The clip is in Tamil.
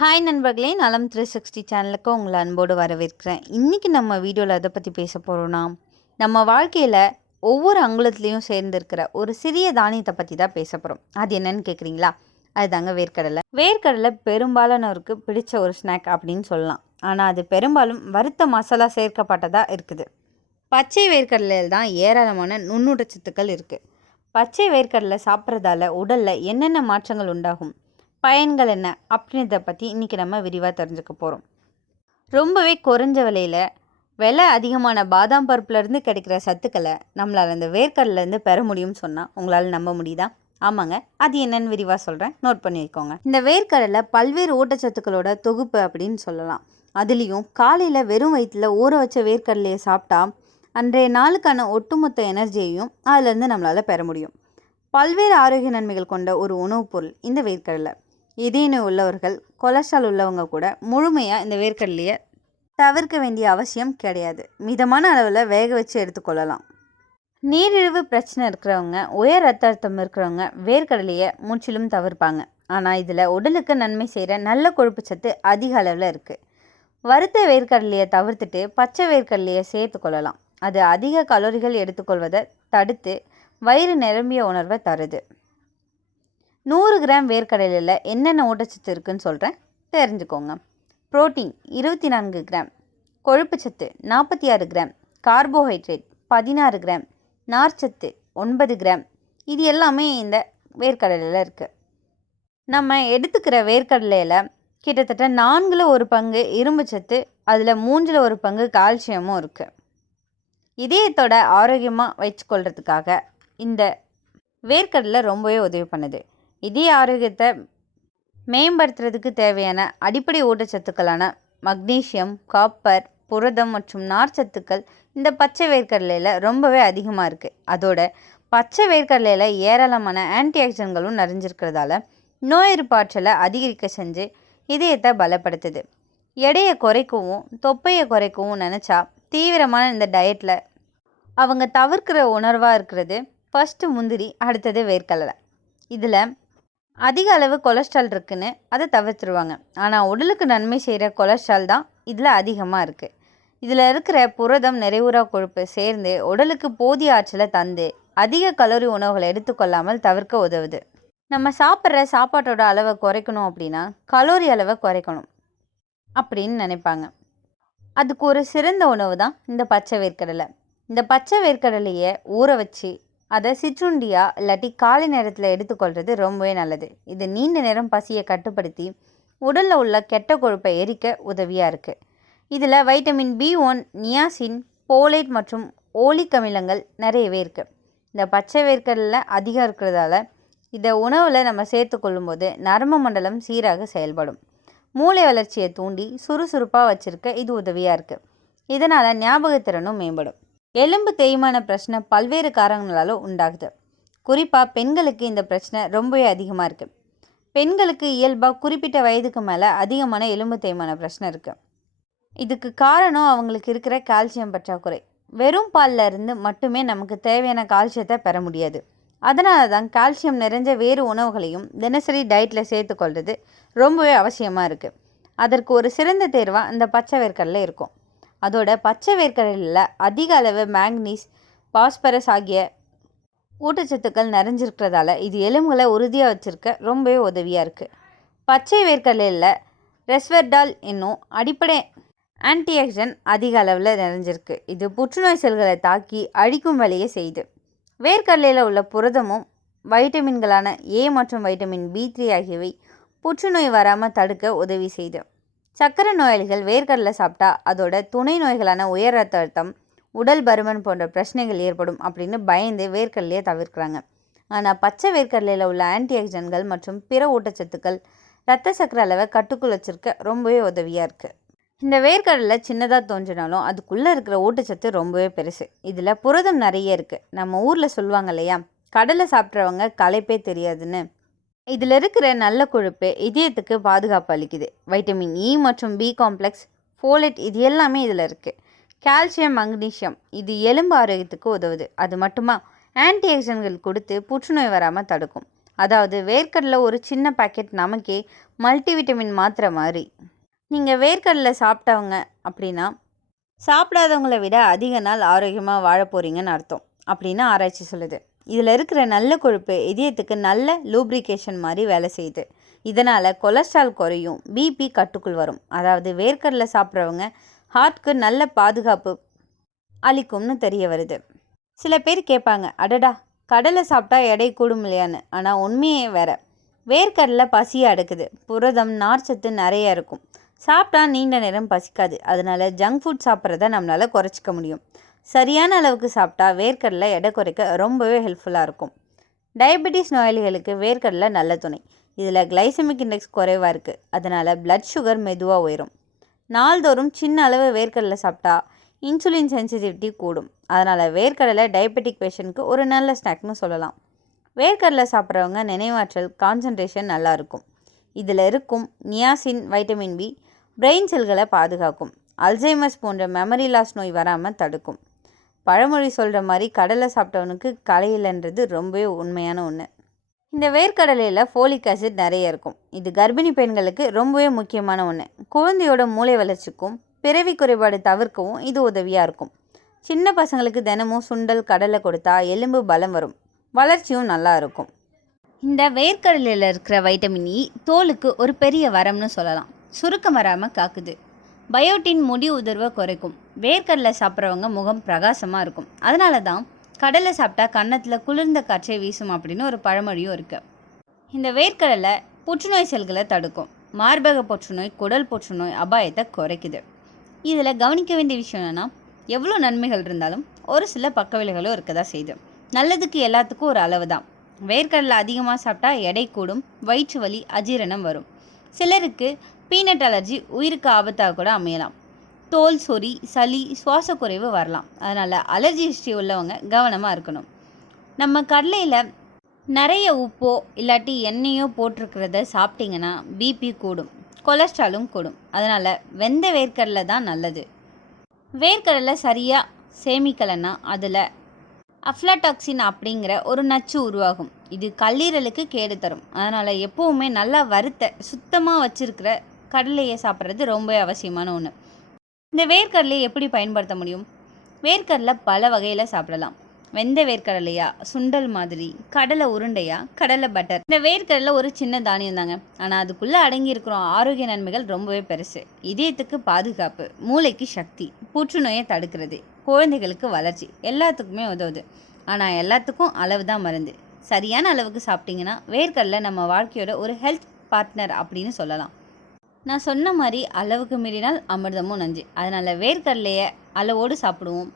ஹாய் நண்பர்களே, நலம் 360 சேனலுக்கு உங்களை அன்போடு வரவேற்கிறேன். இன்றைக்கி நம்ம வீடியோவில் எதை பற்றி பேச போகிறோன்னா, நம்ம வாழ்க்கையில் ஒவ்வொரு அங்குலத்துலேயும் சேர்ந்திருக்கிற ஒரு சிறிய தானியத்தை பற்றி தான் பேச போகிறோம். அது என்னன்னு கேட்குறீங்களா? அதுதாங்க வேர்க்கடலை. வேர்க்கடலை பெரும்பாலானோருக்கு பிடிச்ச ஒரு ஸ்நாக் அப்படின்னு சொல்லலாம். ஆனால் அது பெரும்பாலும் வறுத்த மசாலா சேர்க்கப்பட்டதாக இருக்குது. பச்சை வேர்க்கடலையில் தான் ஏராளமான நுண்ணூட்டச்சத்துக்கள் இருக்குது. பச்சை வேர்க்கடலை சாப்பிட்றதால உடலில் என்னென்ன மாற்றங்கள் உண்டாகும், பயன்கள் என்ன அப்படின்றத பற்றி இன்றைக்கி நம்ம விரிவாக தெரிஞ்சுக்க போகிறோம். ரொம்பவே குறைஞ்ச விலை அதிகமான பாதாம் பருப்புலேருந்து கிடைக்கிற சத்துக்களை நம்மளால் அந்த வேர்க்கடலேருந்து பெற முடியும்னு சொன்னால் உங்களால் நம்ப முடியுதா? ஆமாங்க, அது என்னன்னு விரிவாக சொல்கிறேன், நோட் பண்ணி வைக்கோங்க. இந்த வேர்க்கடலை பல்வேறு ஊட்டச்சத்துக்களோட தொகுப்பு அப்படின்னு சொல்லலாம். அதுலேயும் காலையில் வெறும் வயிற்றில் ஊற வச்ச வேர்க்கடலையை சாப்பிட்டா அன்றைய நாளுக்கான ஒட்டுமொத்த எனர்ஜியையும் அதிலேருந்து நம்மளால் பெற முடியும். பல்வேறு ஆரோக்கிய நன்மைகள் கொண்ட ஒரு உணவுப் பொருள் இந்த வேர்க்கடலை. இதய நோய் உள்ளவர்கள், கொலஸ்ட்ரால் உள்ளவங்க கூட முழுமையாக இந்த வேர்க்கடலையை தவிர்க்க வேண்டிய அவசியம் கிடையாது. மிதமான அளவில் வேக வச்சு எடுத்துக்கொள்ளலாம். நீரிழிவு பிரச்சனை இருக்கிறவங்க, உயர் ரத்த அழுத்தம் இருக்கிறவங்க வேர்க்கடலையை முற்றிலும் தவிர்ப்பாங்க. ஆனால் இதில் உடலுக்கு நன்மை செய்கிற நல்ல கொழுப்பு சத்து அதிக அளவில் இருக்குது. வறுத்த வேர்க்கடலையை தவிர்த்துட்டு பச்சை வேர்க்கடலையை சேர்த்து கொள்ளலாம். அது அதிக கலோரிகள் எடுத்துக்கொள்வதை தடுத்து வயிறு நிரம்பிய உணர்வை தருது. 100 கிராம் வேர்க்கடலையில் என்னென்ன ஊட்டச்சத்து இருக்குதுன்னு சொல்கிறேன், தெரிஞ்சுக்கோங்க. புரோட்டீன் 24 கிராம், கொழுப்புச்சத்து 46 கிராம், கார்போஹைட்ரேட் 16 கிராம், நார்ச்சத்து 9 கிராம். இது எல்லாமே இந்த வேர்க்கடலையில் இருக்குது. நம்ம எடுத்துக்கிற வேர்க்கடலையில் கிட்டத்தட்ட 4ல் 1 பங்கு இரும்பு சத்து, அதில் 3ல் 1 பங்கு கால்சியமும் இருக்குது. இதயத்தோட ஆரோக்கியமாக வச்சுக்கொள்கிறதுக்காக இந்த வேர்க்கடலை ரொம்பவே உதவி பண்ணுது. இதய ஆரோக்கியத்தை மேம்படுத்துறதுக்கு தேவையான அடிப்படை ஊட்டச்சத்துக்களான மக்னீசியம், காப்பர், புரதம் மற்றும் நார்ச்சத்துக்கள் இந்த பச்சை வேர்க்கடலையில் ரொம்பவே அதிகமாக இருக்குது. அதோட பச்சை வேர்க்கடலையில் ஏராளமான ஆன்டிஆக்சிடன்ட்களும் நிறைஞ்சிருக்கிறதால நோய் எதிர்ப்பாற்றலை அதிகரிக்க செஞ்சு இதயத்தை பலப்படுத்துது. எடையை குறைக்கவும் தொப்பையை குறைக்கவும் நினச்சா தீவிரமான இந்த டயட்டில் அவங்க தவிர்க்கிற உணர்வாக இருக்கிறது ஃபஸ்ட்டு முந்திரி, அடுத்தது வேர்க்கடலை. இதில் அதிக அளவு கொலஸ்ட்ரால் இருக்குன்னு அதை தவிர்த்துருவாங்க. ஆனால் உடலுக்கு நன்மை செய்கிற கொலஸ்ட்ரால் தான் இதில் அதிகமாக இருக்குது. இதில் இருக்கிற புரதம், நிறைவுறா கொழுப்பு சேர்ந்து உடலுக்கு போதிய ஆற்றலை தந்து அதிக கலோரி உணவுகளை எடுத்துக்கொள்ளாமல் தவிர்க்க உதவுது. நம்ம சாப்பிட்ற சாப்பாட்டோட அளவை குறைக்கணும் அப்படின்னா கலோரி அளவை குறைக்கணும் அப்படின்னு நினைப்பாங்க. அதுக்கு ஒரு சிறந்த உணவு தான் இந்த பச்சை வேர்க்கடலை. இந்த பச்சை வேர்க்கடலையை ஊற வச்சு அதை சிற்றுண்டியா இல்லாட்டி காலை நேரத்தில் எடுத்துக்கொள்கிறது ரொம்பவே நல்லது. இது நீண்ட நேரம் பசியை கட்டுப்படுத்தி உடலில் உள்ள கெட்ட கொழுப்பை எரிக்க உதவியாக இருக்குது. இதில் வைட்டமின் B1, நியாசின், போலேட் மற்றும் ஓலிக் அமிலங்கள் நிறையவே இருக்குது. இந்த பச்சை வேர்க்கடலில் அதிகம் இருக்கிறதால இதை உணவில் நம்ம சேர்த்து கொள்ளும்போது நரம்பு மண்டலம் சீராக செயல்படும். மூளை வளர்ச்சியை தூண்டி சுறுசுறுப்பாக வச்சுருக்க இது உதவியாக இருக்குது. இதனால் ஞாபகத்திறனும் மேம்படும். எலும்பு தேய்மான பிரச்சனை பல்வேறு காரணங்களாலும் உண்டாகுது. குறிப்பாக பெண்களுக்கு இந்த பிரச்சனை ரொம்பவே அதிகமாக இருக்குது. பெண்களுக்கு இயல்பாக குறிப்பிட்ட வயதுக்கு மேலே அதிகமான எலும்பு தேய்மான பிரச்சனை இருக்குது. இதுக்கு காரணம் அவங்களுக்கு இருக்கிற கால்சியம் பற்றாக்குறை. வெறும் பாலில் இருந்து மட்டுமே நமக்கு தேவையான கால்சியத்தை பெற முடியாது. அதனால தான் கால்சியம் நிறைஞ்ச வேறு உணவுகளையும் தினசரி டயட்டில் சேர்த்துக்கொள்வது ரொம்பவே அவசியமாக இருக்குது. அதற்கு ஒரு சிறந்த தேர்வாக இந்த பச்சை வேர்க்கடலை இருக்கும். அதோட பச்சை வேர்க்கடலையில் அதிக அளவு மேக்னீஸ், பாஸ்பரஸ் ஆகிய ஊட்டச்சத்துக்கள் நிறைஞ்சிருக்கிறதால இது எலும்புகளை உறுதியாக வச்சுருக்க ரொம்பவே உதவியாக இருக்குது. பச்சை வேர்க்கடலையில் ரெஸ்வெர்டால் என்னும் அடிப்படை ஆன்டிஆக்சிடன்ட் அதிக அளவில் நிறைஞ்சிருக்கு. இது புற்றுநோய் செல்களை தாக்கி அழிக்கும் வேலையை செய்யுது. வேர்க்கடலையில் உள்ள புரதமும் வைட்டமின்களான A மற்றும் வைட்டமின் B3 ஆகியவை புற்றுநோய் வராமல் தடுக்க உதவி செய்யுது. சர்க்கரை நோயாளிகள் வேர்க்கடலை சாப்பிட்டா அதோட துணை நோய்களான உயர் ரத்த அழுத்தம், உடல் பருமன் போன்ற பிரச்சனைகள் ஏற்படும் அப்படின்னு பயந்து வேர்க்கடலையை தவிர்க்கிறாங்க. ஆனால் பச்சை வேர்க்கடலையில் உள்ள ஆன்டிஆக்சிடன்ட்கள் மற்றும் பிற ஊட்டச்சத்துக்கள் இரத்த சர்க்கரை அளவை கட்டுக்குள் வச்சிருக்க ரொம்பவே உதவியாக இருக்குது. இந்த வேர்க்கடலை சின்னதாக தோன்றினாலும் அதுக்குள்ளே இருக்கிற ஊட்டச்சத்து ரொம்பவே பெருசு. இதில் புரதம் நிறைய இருக்குது. நம்ம ஊரில் சொல்லுவாங்க இல்லையா, கடலை சாப்பிட்றவங்க களைப்பே தெரியாதுன்னு. இதில் இருக்கிற நல்ல கொழுப்பு இதயத்துக்கு பாதுகாப்பு அளிக்குது. வைட்டமின் E மற்றும் B காம்ப்ளெக்ஸ், ஃபோலேட் இது எல்லாமே இதில் இருக்குது. கால்சியம், மக்னீசியம் இது எலும்பு ஆரோக்கியத்துக்கு உதவுது. அது மட்டுமா ஆன்டிஆக்சிடன்ட்கள் கொடுத்து புற்றுநோய் வராமல் தடுக்கும். அதாவது வேர்க்கடலை ஒரு சின்ன பாக்கெட் நமக்கே மல்டிவிட்டமின் மாத்திரை மாதிரி. நீங்கள் வேர்க்கடலை சாப்பிட்டவங்க அப்படின்னா சாப்பிடாதவங்கள விட அதிக நாள் ஆரோக்கியமாக வாழ போகிறீங்கன்னு அர்த்தம் அப்படின்னு ஆராய்ச்சி சொல்லுது. இதில் இருக்கிற நல்ல கொழுப்பு இதயத்துக்கு நல்ல லூப்ரிகேஷன் மாதிரி வேலை செய்யுது. இதனால் கொலஸ்ட்ரால் குறையும், பிபி கட்டுக்குள் வரும். அதாவது வேர்க்கடலை சாப்பிட்றவங்க ஹார்ட்க்கு நல்ல பாதுகாப்பு அளிக்கும்னு தெரிய வருது. சில பேர் கேட்பாங்க, அடடா கடலை சாப்பிட்டா எடை கூடும் இல்லையான்னு. ஆனால் உண்மையே வேற. வேர்க்கடலை பசியை அடக்குது, புரதம் நார்ச்சத்து நிறைய இருக்கும். சாப்பிட்டா நீண்ட நேரம் பசிக்காது. அதனால ஜங்க் ஃபுட் சாப்பிட்றத நம்மளால் குறைச்சிக்க முடியும். சரியான அளவுக்கு சாப்பிட்டா வேர்க்கடலை எடை குறைக்க ரொம்பவே ஹெல்ப்ஃபுல்லாக இருக்கும். டயபெட்டிஸ் நோயாளிகளுக்கு வேர்க்கடலை நல்ல துணை. இதில் கிளைசமிக் இண்டெக்ஸ் குறைவாக இருக்குது. அதனால் பிளட் சுகர் மெதுவாக உயரும். நாள்தோறும் சின்ன அளவு வேர்க்கடலை சாப்பிட்டா இன்சுலின் சென்சிட்டிவிட்டி கூடும். அதனால் வேர்க்கடலை டயபெட்டிக் பேஷண்ட்க்கு ஒரு நல்ல ஸ்நாக்னு சொல்லலாம். வேர்க்கடலை சாப்பிட்றவங்க நினைவாற்றல் கான்சன்ட்ரேஷன் நல்லாயிருக்கும். இதில் இருக்கும் நியாசின், வைட்டமின் பி பிரெயின் செல்களை பாதுகாக்கும். அல்சைமர்ஸ் போன்ற மெமரி லாஸ் நோய் வராமல் தடுக்கும். பழமொழி சொல்கிற மாதிரி கடலை சாப்பிட்டவனுக்கு களையில்ன்றது ரொம்பவே உண்மையான ஒன்று. இந்த வேர்க்கடலையில் ஃபோலிக் ஆசிட் நிறைய இருக்கும். இது கர்ப்பிணி பெண்களுக்கு ரொம்பவே முக்கியமான ஒன்று. குழந்தையோட மூளை வளர்ச்சிக்கும் பிறவி குறைபாடு தவிர்க்கவும் இது உதவியாக இருக்கும். சின்ன பசங்களுக்கு தினமும் சுண்டல் கடலை கொடுத்தா எலும்பு பலம் வரும், வளர்ச்சியும் நல்லா இருக்கும். இந்த வேர்க்கடலையில் இருக்கிற வைட்டமின் இ தோலுக்கு ஒரு பெரிய வரம்னு சொல்லலாம். சுருக்கம் வராமல் காக்குது. பயோட்டின் முடி உதிர்வை குறைக்கும். வேர்க்கடலை சாப்பிட்றவங்க முகம் பிரகாசமாக இருக்கும். அதனால தான் கடலை சாப்பிட்டா கன்னத்தில் குளிர்ந்த காற்றை வீசும் அப்படின்னு ஒரு பழமொழியும் இருக்குது. இந்த வேர்க்கடலை புற்றுநோய் செல்களை தடுக்கும். மார்பக புற்றுநோய், குடல் புற்றுநோய் அபாயத்தை குறைக்குது. இதில் கவனிக்க வேண்டிய விஷயம் என்னென்னா, எவ்வளோ நன்மைகள் இருந்தாலும் ஒரு சில பக்க விளைவுகளும் இருக்க தான் செய்யுது. நல்லதுக்கு எல்லாத்துக்கும் ஒரு அளவு தான். வேர்க்கடலை அதிகமாக சாப்பிட்டா எடை கூடும், வயிற்று வலி, அஜீரணம் வரும். சிலருக்கு பீனட் அலர்ஜி உயிருக்கு ஆபத்தாக கூட அமையலாம். தோல் சொறி, சளி, சுவாச குறைவு வரலாம். அதனால் அலர்ஜி ஹிஸ்ட்ரி உள்ளவங்க கவனமாக இருக்கணும். நம்ம கடலையில் நிறைய உப்போ இல்லாட்டி எண்ணெயோ போட்டிருக்கிறத சாப்பிட்டிங்கன்னா பிபி கூடும், கொலஸ்ட்ராலும் கூடும். அதனால் வெந்த வேர்க்கடலை தான் நல்லது. வேர்க்கடலை சரியாக சேமிக்கலைன்னா அதில் அஃப்லாடாக்சின் அப்படிங்கிற ஒரு நச்சு உருவாகும். இது கல்லீரலுக்கு கேடு தரும். அதனால் எப்போவுமே நல்லா வறுத்த சுத்தமாக வச்சுருக்கிற கடலையை சாப்பிட்றது ரொம்ப அவசியமான ஒன்று. இந்த வேர்க்கடலையை எப்படி பயன்படுத்த முடியும்? வேர்க்கடலை பல வகையில் சாப்பிடலாம். வெந்த வேர்க்கடலையா, சுண்டல் மாதிரி, கடலை உருண்டையா, கடலை பட்டர். இந்த வேர்க்கடலை ஒரு சின்ன தானியம் தாங்க. ஆனால் அதுக்குள்ளே அடங்கியிருக்கிற ஆரோக்கிய நன்மைகள் ரொம்பவே பெருசு. இதயத்துக்கு பாதுகாப்பு, மூளைக்கு சக்தி, புற்றுநோயை தடுக்கிறது, குழந்தைகளுக்கு வளர்ச்சி, எல்லாத்துக்குமே உதவுது. ஆனால் எல்லாத்துக்கும் அளவு தான் மருந்து. சரியான அளவுக்கு சாப்பிட்டிங்கன்னா வேர்க்கடலை நம்ம வாழ்க்கையோட ஒரு ஹெல்த் பார்ட்னர் அப்படின்னு சொல்லலாம். நான் சொன்ன மாதிரி அளவுக்கு மீறினால் அமிர்தமும் நஞ்சு. அதனால் வேர்க்கடலையை அளவோடு சாப்பிடுவோம்.